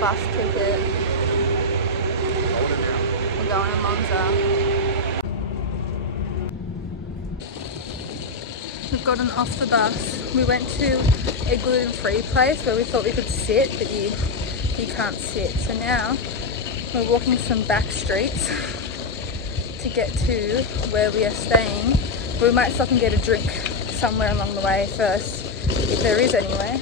bus ticket. We're going to Monza. We've gotten off the bus. We went to a gluten-free place where we thought we could sit, but you can't sit. So now we're walking some back streets to get to where we are staying. But we might stop and get a drink somewhere along the way first, if there is anywhere.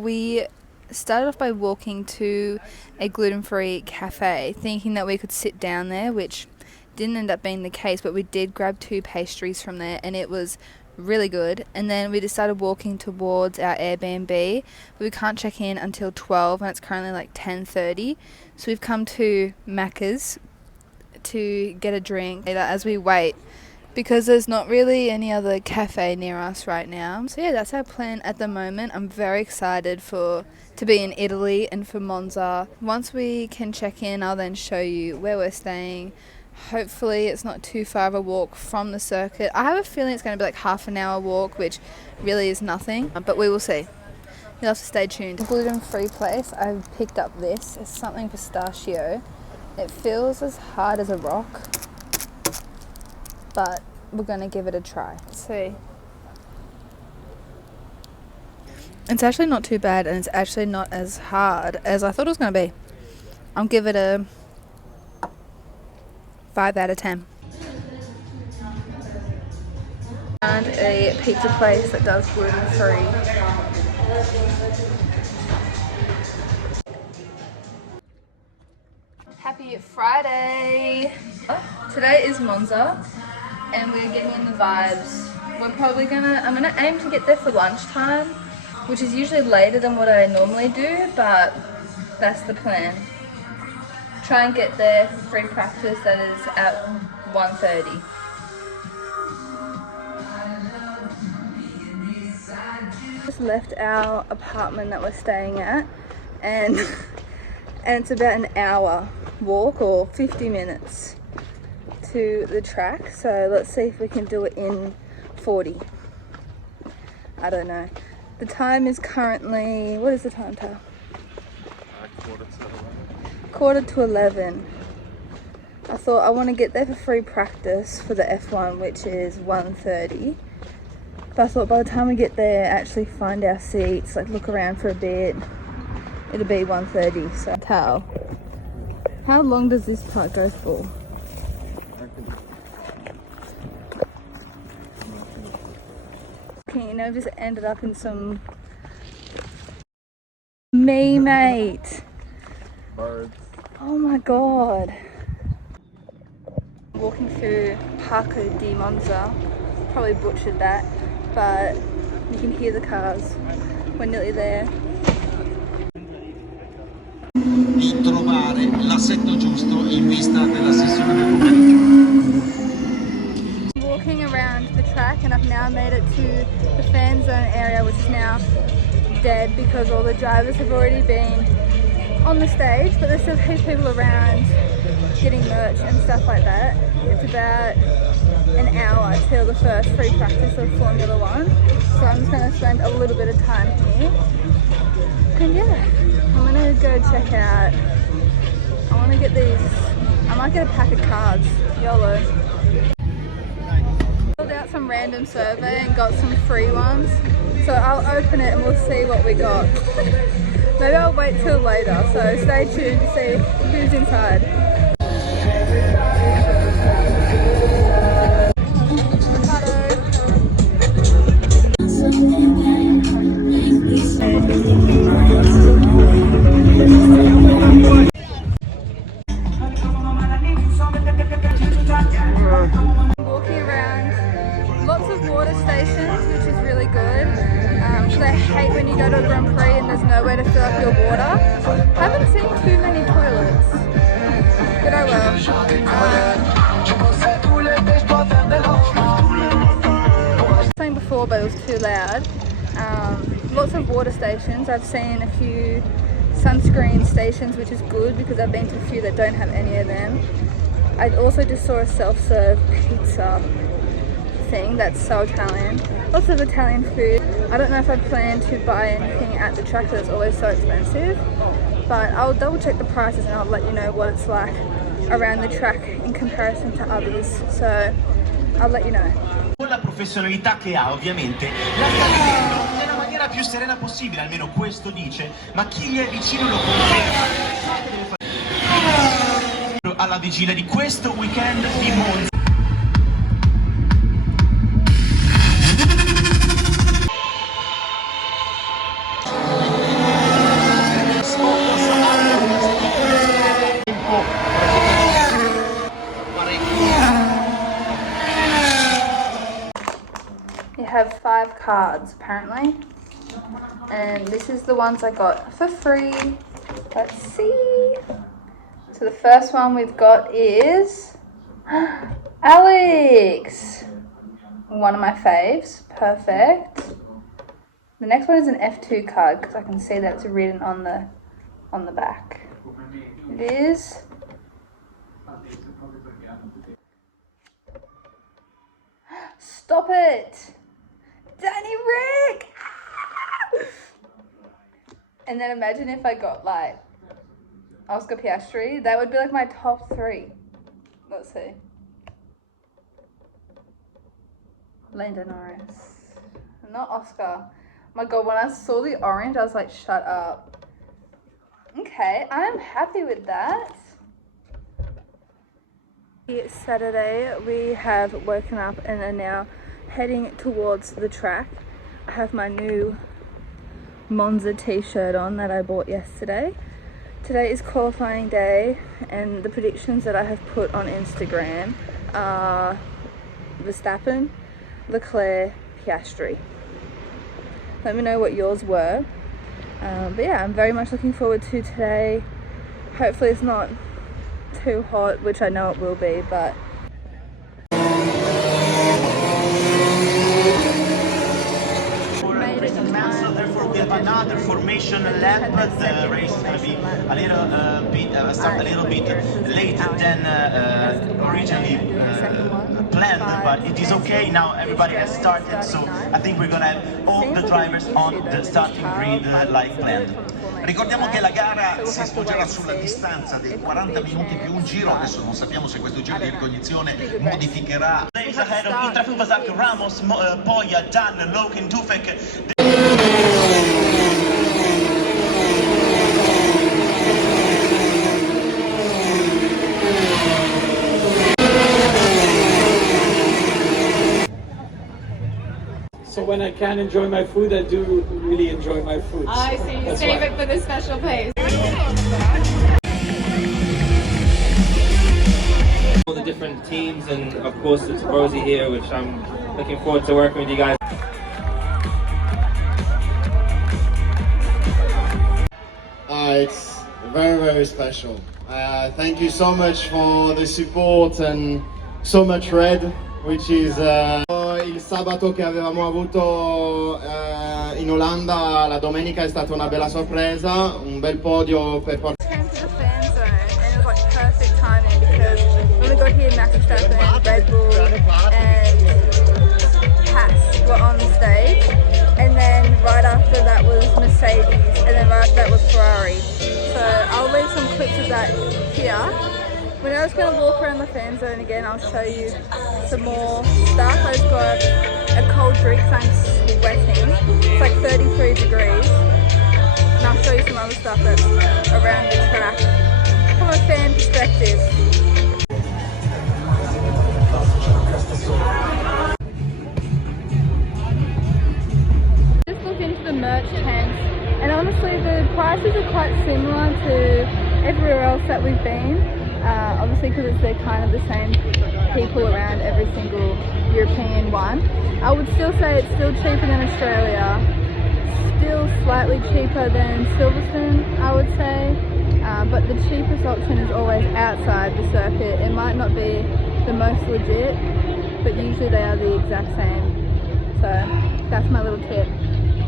We started off by walking to a gluten-free cafe, thinking that we could sit down there, which didn't end up being the case, but we did grab 2 pastries from there and it was really good. And then we decided walking towards our Airbnb. We can't check in until 12 and it's currently like 10:30, so we've come to Macca's to get a drink as we wait, because there's not really any other cafe near us right now. So yeah, that's our plan at the moment. I'm very excited to be in Italy and for Monza. Once we can check in, I'll then show you where we're staying. Hopefully it's not too far of a walk from the circuit. I have a feeling it's going to be like half an hour walk, which really is nothing, but we will see. You'll have to stay tuned. Gluten-free place, I've picked up this. It's something pistachio. It feels as hard as a rock, but we're going to give it a try. Let's see. It's actually not too bad, and it's actually not as hard as I thought it was going to be. I'll give it a 5 out of 10. And a pizza place that does gluten-free. Happy Friday! Today is Monza and we're getting in the vibes. I'm gonna aim to get there for lunchtime, which is usually later than what I normally do, but that's the plan. Try and get there for free practice that is at 1:30. Just left our apartment that we're staying at and it's about an hour walk or 50 minutes to the track, so let's see if we can do it in 40. I don't know. The time is currently, what is the time, Tal? Quarter to 11. I thought I want to get there for free practice for the F1, which is 1:30. But I thought by the time we get there, actually find our seats, like look around for a bit, it'll be 1:30. So Tal, how long does this part go for? You know, just ended up in some mate. Birds. Oh my god. Walking through Parco di Monza, probably butchered that, but you can hear the cars. We're nearly there. Trovare l'assetto giusto in vista della sessione del pomeriggio. Walking around the track and I've now made it to the fan zone area, which is now dead because all the drivers have already been on the stage, but there's still heaps of people around getting merch and stuff like that. It's about an hour till the first free practice of Formula 1, so I'm just going to spend a little bit of time here. And yeah, I'm going to go check out, I want to get these, I might get a pack of cards, YOLO. Filled out some random survey and got some free ones, so I'll open it and we'll see what we got. Maybe I'll wait till later, so stay tuned to see who's inside. Walking around lots of water stations, which is really good. Because I hate when you go to a Grand Prix and there's nowhere to fill up your water. Haven't seen too many toilets, but I will. I was saying before, but it was too loud. Lots of water stations. I've seen a few sunscreen stations, which is good because I've been to a few that don't have any of them. I also just saw a self-serve pizza thing that's so Italian. Lots of Italian food. I don't know if I plan to buy anything at the track because it's always so expensive, but I'll double check the prices and I'll let you know what it's like around the track in comparison to others, so I'll let you know. Con la professionalità che ha, ovviamente, la sta vivendo nella maniera più serena possibile, almeno questo dice, ma chi gli è vicino lo conferma. Alla vigilia di questo weekend di Monza. You have 5 cards apparently, and this is the ones I got for free. Let's see. So the first one we've got is Alex, one of my faves. Perfect. The next one is an F2 card because I can see that it's written on the back. It is stop it, Danny Rick. And then imagine if I got like Oscar Piastri, that would be like my top 3. Let's see. Lando Norris. Not Oscar. My god, when I saw the orange, I was like, shut up. Okay, I'm happy with that. It's Saturday, we have woken up and are now heading towards the track. I have my new Monza t-shirt on that I bought yesterday. Today is qualifying day, and the predictions that I have put on Instagram are Verstappen, Leclerc, Piastri. Let me know what yours were. But yeah, I'm very much looking forward to today. Hopefully it's not too hot, which I know it will be, but Therefore, we have another formation lap. The race is going to be a little bit later than originally planned, but it is okay. Now everybody has started, so I think we're going to have all the drivers on the starting grid like planned. Ricordiamo che la gara si svolgerà sulla distanza dei 40 minuti più un giro, adesso non sappiamo se questo giro di ricognizione modificherà. Race ahead of Intra Fubazak, Ramos, Poya, Dan, Loken, Dufek. So when I can enjoy my food, I do really enjoy my food. I see. You save it for this special place. All the different teams, and of course the Tifosi here, which I'm looking forward to working with you guys. It's very, very special. Thank you so much for the support and so much red, which is il sabato che avevamo avuto in Olanda, la domenica è stata una bella sorpresa, un bel podio per portare. Came to the fan zone and it was like perfect timing because when we got here, Max Verstappen, Red Bull and Haas were on the stage, and then right after that was Mercedes, and then right after that was Ferrari. So I'll leave some clips of that here. When I was going to walk around the fan zone again, I'll show you some more stuff. I just got a cold drink because I'm sweating. It's like 33 degrees. And I'll show you some other stuff that's around the track from a fan perspective. Just look into the merch tents, and honestly the prices are quite similar to everywhere else that we've been. Obviously because they're kind of the same people around every single European one. I would still say it's still cheaper than Australia, still slightly cheaper than Silverstone, I would say, but the cheapest option is always outside the circuit. It might not be the most legit, but usually they are the exact same. So that's my little tip.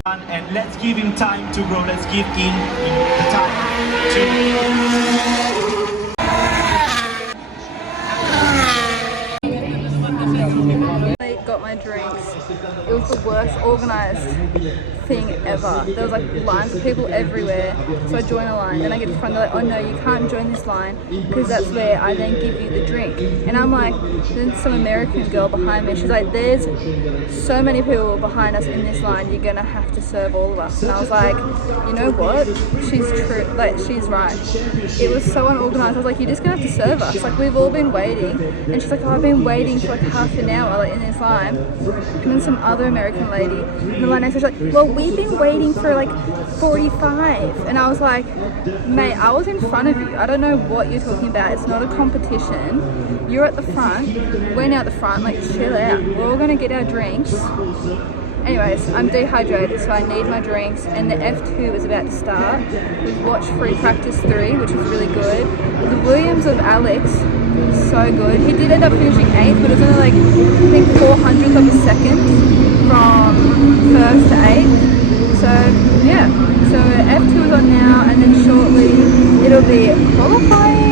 And let's give him time to grow. Let's give him the time to. I got my drinks. it was the worst organised thing ever. There was like lines of people everywhere. So I join a line, then I get to the front, they're like, oh no, you can't join this line because that's where I then give you the drink. And I'm like, then some American girl behind me, she's like, there's so many people behind us in this line, you're gonna have to serve all of us. And I was like, you know what? She's true, like she's right. It was so unorganised. I was like, you're just gonna have to serve us. Like we've all been waiting. And she's like, oh, I've been waiting for like half an hour like in this line. And then some other American lady in the line next to her, she's like, well, we've been waiting for like 45. And I was like, mate, I was in front of you. I don't know what you're talking about. It's not a competition. You're at the front. We're now at the front. Like, chill out. We're all gonna get our drinks. Anyways, I'm dehydrated, so I need my drinks, and the F2 is about to start. We've watched free practice 3, which was really good. The Williams of Alex, so good. He did end up finishing 8th, but it was only like, I think 400th of a second from 1st to 8th. So yeah, so F2 is on now, and then shortly it'll be qualifying.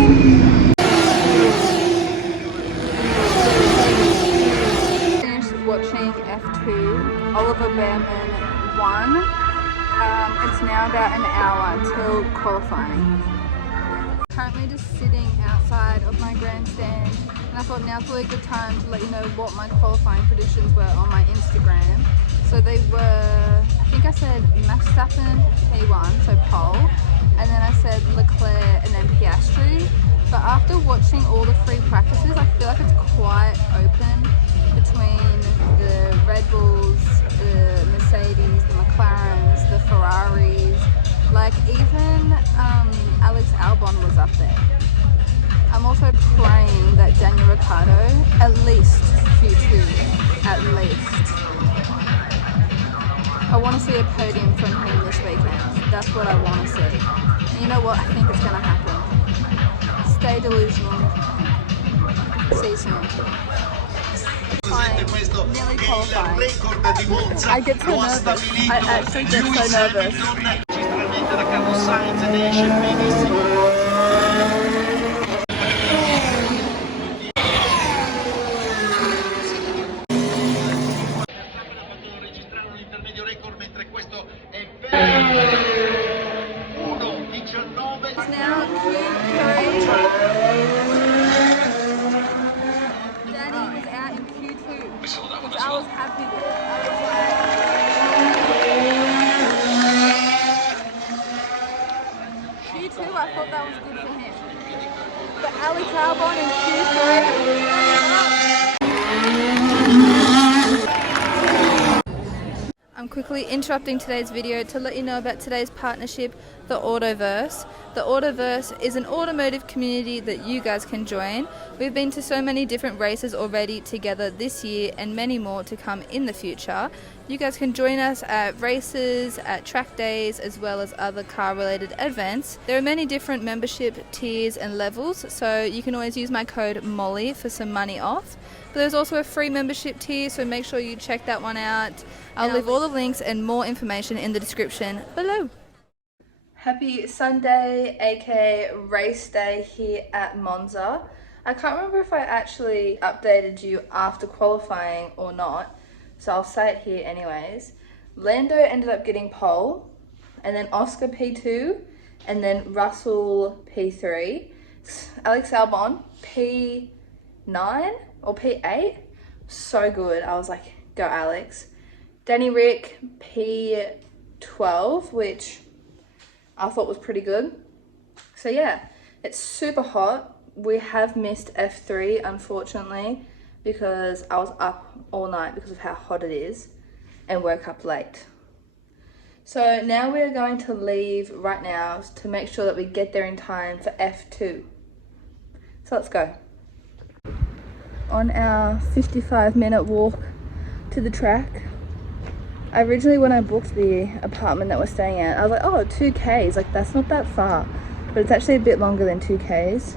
Watching F2, Oliver Behrman won. It's now about an hour until qualifying. Currently just sitting outside of my grandstand, and I thought now's a really good time to let you know what my qualifying predictions were on my Instagram. So they were, I think I said Verstappen P1, so pole, and then I said Leclerc and then Piastri. But after watching all the free practices, I feel like it's quite open between the Red Bulls, the Mercedes, the McLarens, the Ferraris, like even Alex Albon was up there. I'm also praying that Daniel Ricciardo, at least Q2, at least. I want to see a podium from him this weekend. That's what I want to see. And you know what? I think it's going to happen. Stay delusional. See you soon. Nearly qualified. I get so nervous. I actually get so nervous. It's now Q3. Danny was out in Q2, which I was happy with. Q2, I thought that was good for him. But Alex Albon in Q3. I'm quickly interrupting today's video to let you know about today's partnership, the AutoVerse. The AutoVerse is an automotive community that you guys can join. We've been to so many different races already together this year and many more to come in the future. You guys can join us at races, at track days, as well as other car related events. There are many different membership tiers and levels, so you can always use my code MOLLY for some money off. But there's also a free membership tier, so make sure you check that one out. I'll leave all the links and more information in the description below. Happy Sunday, aka race day here at Monza. I can't remember if I actually updated you after qualifying or not, so I'll say it here anyways. Lando ended up getting pole, and then Oscar P2, and then Russell P3. Alex Albon P9 or P8. So good. I was like, go Alex. Danny Rick P12, which I thought was pretty good. So yeah, it's super hot. We have missed F3 unfortunately because I was up all night because of how hot it is and woke up late. So now we're going to leave right now to make sure that we get there in time for F2. So let's go. On our 55-minute walk to the track, originally when I booked the apartment that we're staying at, I was like, oh, 2Ks, like that's not that far. But it's actually a bit longer than 2Ks.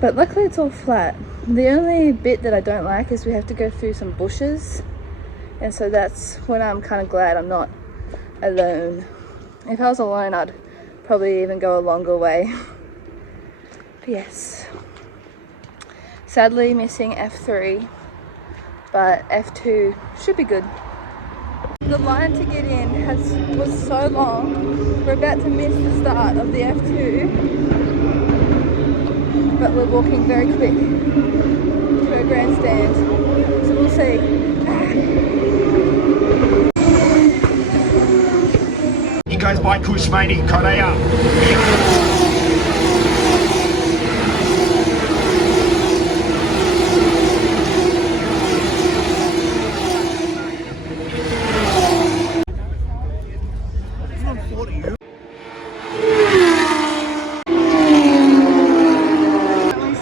But luckily it's all flat. The only bit that I don't like is we have to go through some bushes. And so that's when I'm kind of glad I'm not alone. If I was alone, I'd probably even go a longer way. But yes. Sadly missing F3. but F2 should be good. The line to get in was so long. We're about to miss the start of the F2, but we're walking very quick to a grandstand, so we'll see. He goes by Kushmani Korea.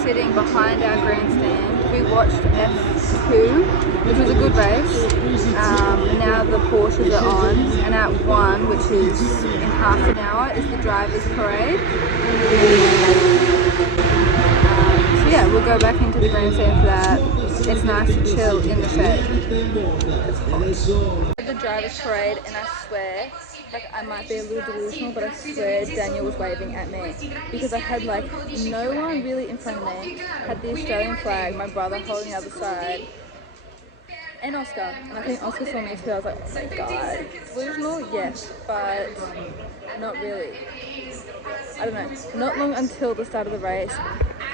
Sitting behind our grandstand, we watched F2, which was a good race. Now the Porsches are on, and at 1, which is in half an hour, is the drivers' parade. So yeah, we'll go back into the grandstand for that. It's nice to chill in the shade. It's hot. The drivers' parade, and I swear, like, I might be a little delusional, but I swear Daniel was waving at me because I had like no one really in front of me. Had the Australian flag, my brother holding the other side, and Oscar. And I think Oscar saw me too. I was like, oh my god, delusional, yes, but not really. I don't know. Not long until the start of the race.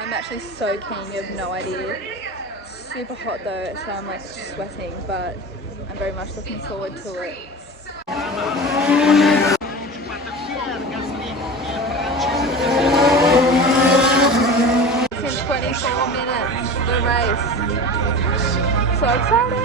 I'm actually so keen. You have no idea. Super hot though, so I'm like sweating, but I'm very much looking forward to it. It's in 24 minutes, the race. So excited!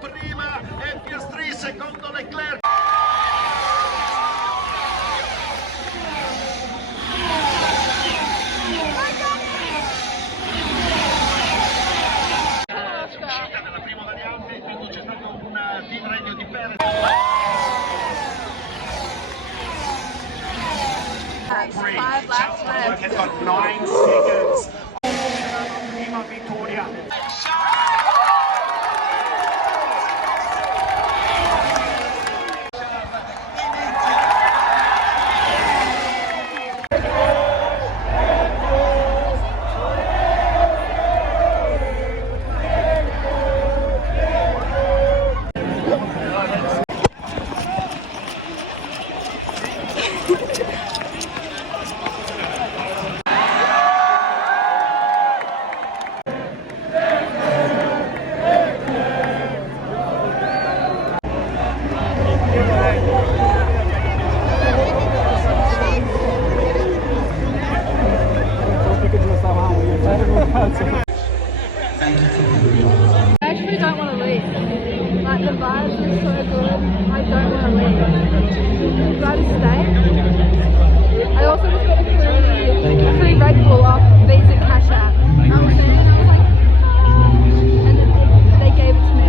Prima e Piastri, secondo Leclerc. Nella prima variante, quindi c'è stato un team radio di Ferrari. Five laps left. Has got 9 seconds. Prima vittoria. I actually don't want to leave. Like, the vibes are so good. I don't want to leave. Do I just stay? I also just got a free Red Bull off Visa Cash App. I was there and I was like, oh. And then they gave it to me.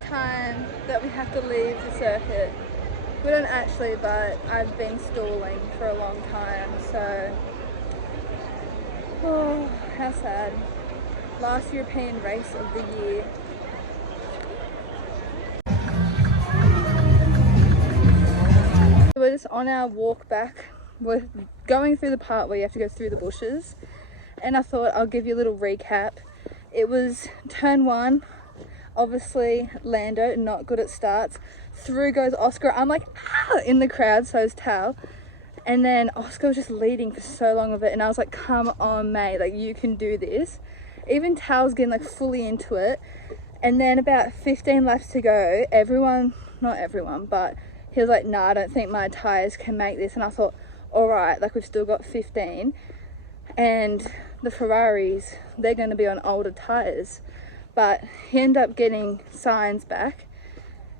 Time that we have to leave the circuit. We don't actually, but I've been stalling for a long time, so oh, how sad. Last European race of the year. We're just on our walk back. We're going through the part where you have to go through the bushes, and I thought I'll give you a little recap. It was turn 1. Obviously Lando not good at starts. Through goes Oscar. I'm like, ah! In the crowd, so is Tal. And then Oscar was just leading for so long of it, and I was like, come on mate, like you can do this. even Tal's getting like fully into it. And then about 15 laps to go, everyone, not everyone, but he was like, nah, I don't think my tyres can make this. And I thought, all right, like we've still got 15. And the Ferraris, they're going to be on older tyres. But he ended up getting signs back.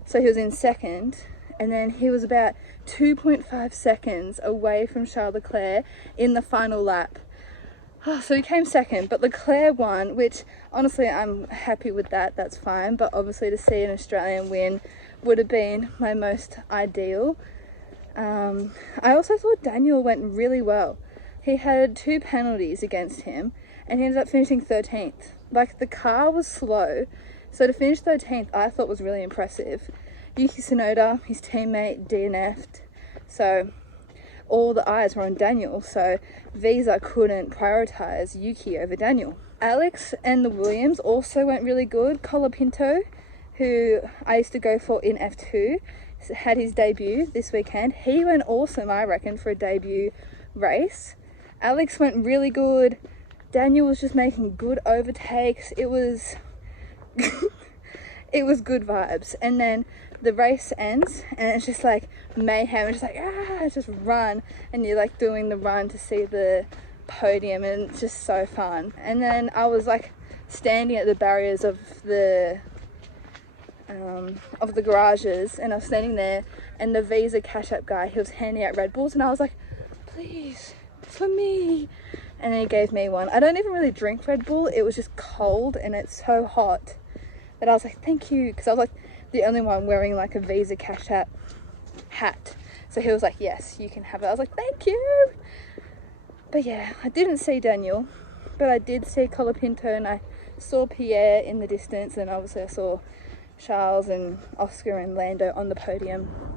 So he was in second. And then he was about 2.5 seconds away from Charles Leclerc in the final lap. So he came second, but Leclerc won, which honestly I'm happy with that, that's fine. But obviously to see an Australian win would have been my most ideal. I also thought Daniel went really well. He had 2 penalties against him and he ended up finishing 13th. Like, the car was slow, so to finish 13th I thought was really impressive. Yuki Tsunoda, his teammate, DNF'd, so all the eyes were on Daniel, so Visa couldn't prioritise Yuki over Daniel. Alex and the Williams also went really good. Colapinto, who I used to go for in F2, had his debut this weekend. He went awesome, I reckon, for a debut race. Alex went really good. Daniel was just making good overtakes. It was it was good vibes. And then the race ends and it's just like mayhem. It's just like just run, and you're like doing the run to see the podium, and it's just so fun. And then I was like standing at the barriers of the garages, and I was standing there, and the Visa Cash App guy, he was handing out Red Bulls, and I was like, please, for me. And then he gave me one. I don't even really drink Red Bull. It was just cold and it's so hot that I was like, thank you, because I was like the only one wearing like a Visa Cash App hat. So he was like, yes, you can have it. I was like, thank you. But yeah, I didn't see Daniel, but I did see Colapinto, and I saw Pierre in the distance, and obviously I saw Charles and Oscar and Lando on the podium.